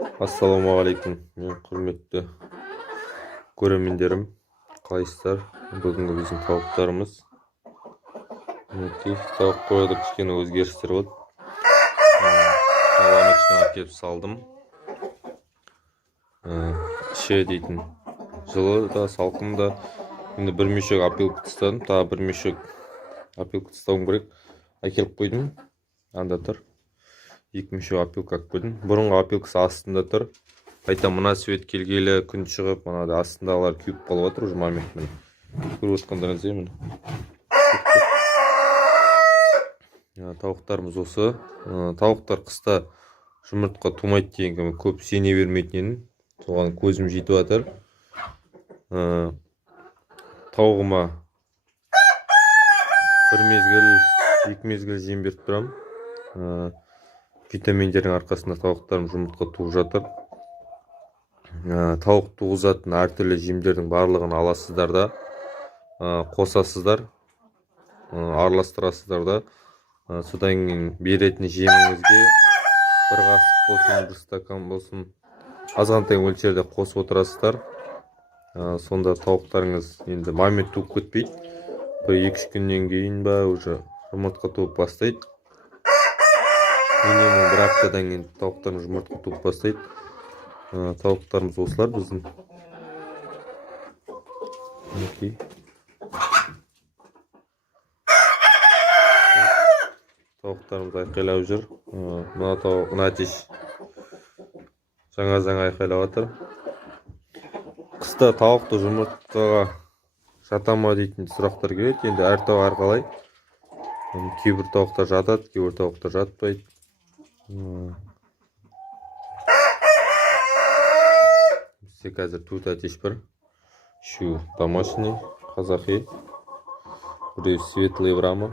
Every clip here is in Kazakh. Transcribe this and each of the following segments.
Ассалаумағалейкум, мен құрметті көрермендерім, қалайсыздар? Бүгінгі біздің тауықтарымыз. Мінекей, тауық қорада кішкене өзгерістер болды. Ауаны кішкене әкеліп салдым. Іші дейтін жылы да, салқын да. Енді бір мешок опилка тастадым, тағы бір мешок опилка тастауым керек. Әкеліп қойдым, анда тұр. 2 мешок опилка алып қойдым. Бұрынғы опилкасы астында тұр. Қайта мына свет келгелі күн шығып, мынада астындағылар күйіп қалып отыр уже моментпен. Көріп отқандарыңыздай міне. Тауықтарымыз осы. Тауықтар қыста жұмыртқа тумайды дегенге көп сене бермейтін едім. Соған көзім жетіп жатыр. Тауығыма бір мезгіл, 2 мезгіл жем беріп тұрамын. Витаминдердің арқасында тауықтарым жұмыртқа туып жатыр. Тауық туғызатын әртүрлі жемдердің барлығын аласыздар да, қосасыздар, араластырасыздар да. Содан кейін беретін жеміңізге бір қасық болсын, бір стакан болсын, азғантай мөлшерде қосып отырасыздар. Сонда тауықтарыңыз енді момент туып кетпейді. 2-3 күннен кейін ба уже жұмыртқа туып бастайды. Минимум бір аптадан кейін тауықтарымыз жұмыртқа туып бастайды. Тауықтарымыз осылар біздің. Тауықтарымыз айқайлап жүр. Мына тауық Натиш жаңа айқайлап жатыр. Қыста тауықты жұмыртқаға жата ма дейтін сұрақтар келеді. Енді әр тауық әрқалай. Кейбір тауықтар жатады, кейбір тауықтар жатпайды. Бізде қазір 4 әтеш бар. Үшеуі домашний, қазақи. Біреу светлый брама.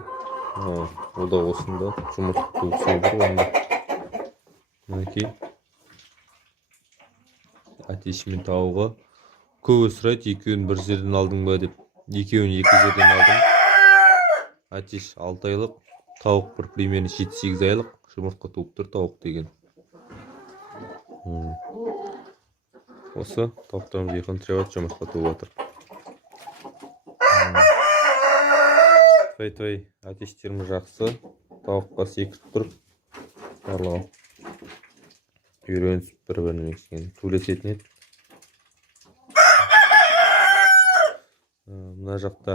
Ол да осында жұмыртқа туып жатыр. Мінекей. Әтеші мен тауығы. Көбі сұрайды, екеуін бір жерден алдың ба деп. Екеуін екі жерден алдым. Әтеш 6 айлық, тауық бір примерно 7-8 айлық. Жұмыртқа туып тұр тауық деген. Осы тауықтарымыз еқан тіреп жұмыртқа туып жатыр. Твай, әтештеріміз жақсы. Тауыққа секіріп тұр. Барлығы үйренісіп бір-біріне сөйлесетін еді. Мына жақта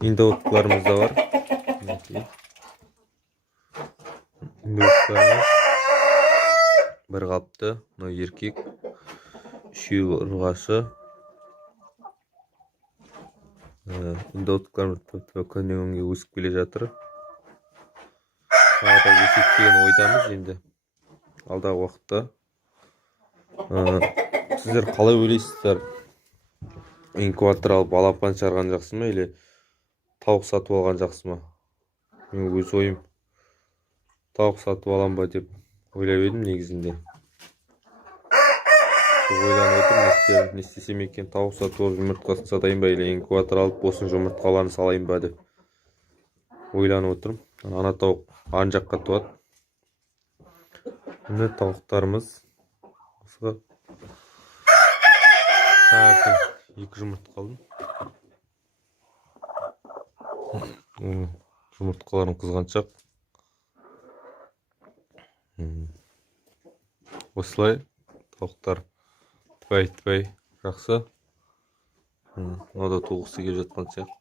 индоуттарымыз да бар. Бір қапты, мына еркек, үшеуі ұрғашы. Индоуттарымыз күннен-күнге өсіп келе жатыр. Тағы да өсек деген ойдамыз енді алдағы уақытта. Сіздер қалай ойлайсыздар? Инкубатор алып балапан шығарған жақсы ма, или тауық сатып алған жақсы ма? Мен өз ойым тауық сатып алам ба деп ойлап едім негізінде. Ойланып отырмын, не істесем екен, тауық сатып алып жұмыртқасын сатайын ба, или инкубатор алып босын жұмыртқаларын салайын ба деп ойланып отырмын. Ана тауық ан жаққа туады. Міне тауықтарымыз. Осыға 2 жұмыртқа қалдым. Жұмыртқаларын қызғаншақ. Осылай тауықтар твай жақсы. Ода туғысы келе жатқан сияқты.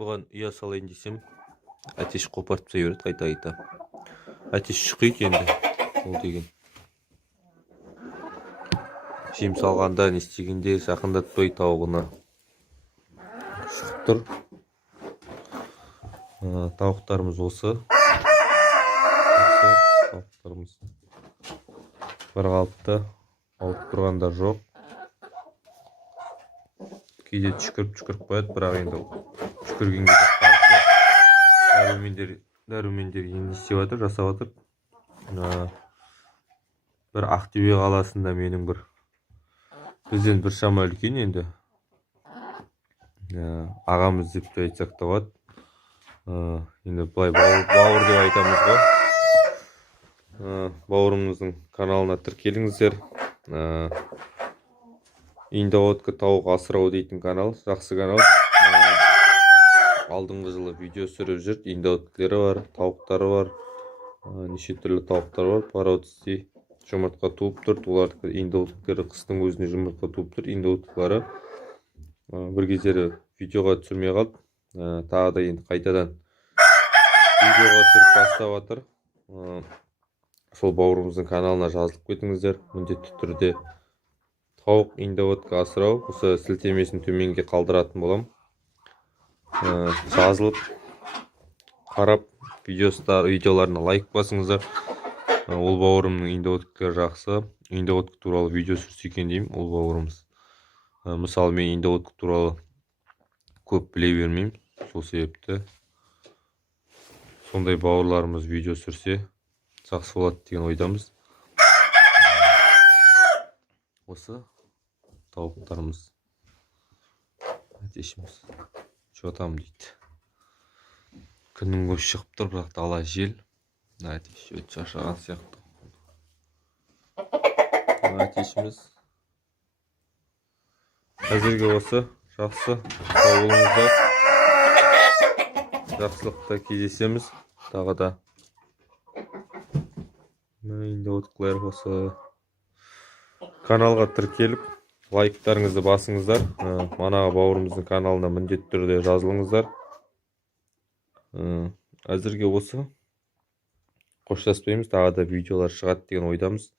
Бұған ұя салайын десем, әтеш қопартып тастай береді қайта. Әтеш шұқиды енді, ол деген. Жем салғанда не істегенде жақындатпай тауығына шығып тұр. Тауықтарымыз осы. Тауықтарымыз бір қалыпты, алып тұрғандар жоқ. Кейде түшкіріп қояды, бірақ енді түшкірген кезде дәрумендер енді істеп жатыр, жасап жатыр. Бір Ақтөбе қаласында менің бізден бір шама үлкен енді. Ағамыз деп те айтсақ та болады. Енді былай бауыр деп айтамыз ғой. бауырымыздың каналына тіркеліңіздер. Индоводка тауық асырау дейтін канал, жақсы канал. Алдыңғы жылы видео түсіріп жүрді. Индоводкілері бар, тауықтары бар, неше түрлі тауықтар бар. Породистый жұмыртқа туып тұр. Оларды индоводкілері қыстың өзіне жұмыртқа туып тұр. Индоводкілері бір кездері видеоға түсірмей қалып, тағы да енді қайтадан видеоға түсіріп бастап жатыр. Сол бауырымыздың каналына жазылып кетіңіздер. Міндетті түрде тауық индоводка асырау, осы сілтемесін төменге қалдыратын болам. Жазылып қарап видеоларына лайк басыңыздар. Ол бауырымның индоводкалары жақсы. Индоводка туралы видео түсірсе екен деймін, ол бауырымыз. Мысалы мен индоводка туралы көп біле бермеймін, сол себепті сондай бауырларымыз видео түсірсе жақсы болады деген ойдамыз. Осы тауықтарымыз. Әтешіміз жотам дейді. Күннің көз шығып тұр, бірақ дала жел. Әтеш өте шаршаған сияқты. Әтешіміз. Әзірге осы. Жақсы. Сау болыңыздар. Жақсылықта кездесеміз. Тағы да. Индоводкалар осы. Каналға тіркеліп, лайктарыңызды басыңыздар. Манаға бауырымыздың каналына міндетті түрде жазылыңыздар. Әзірге осы. Қоштаспаймыз, тағы да видеолар шығады деген ойдамыз.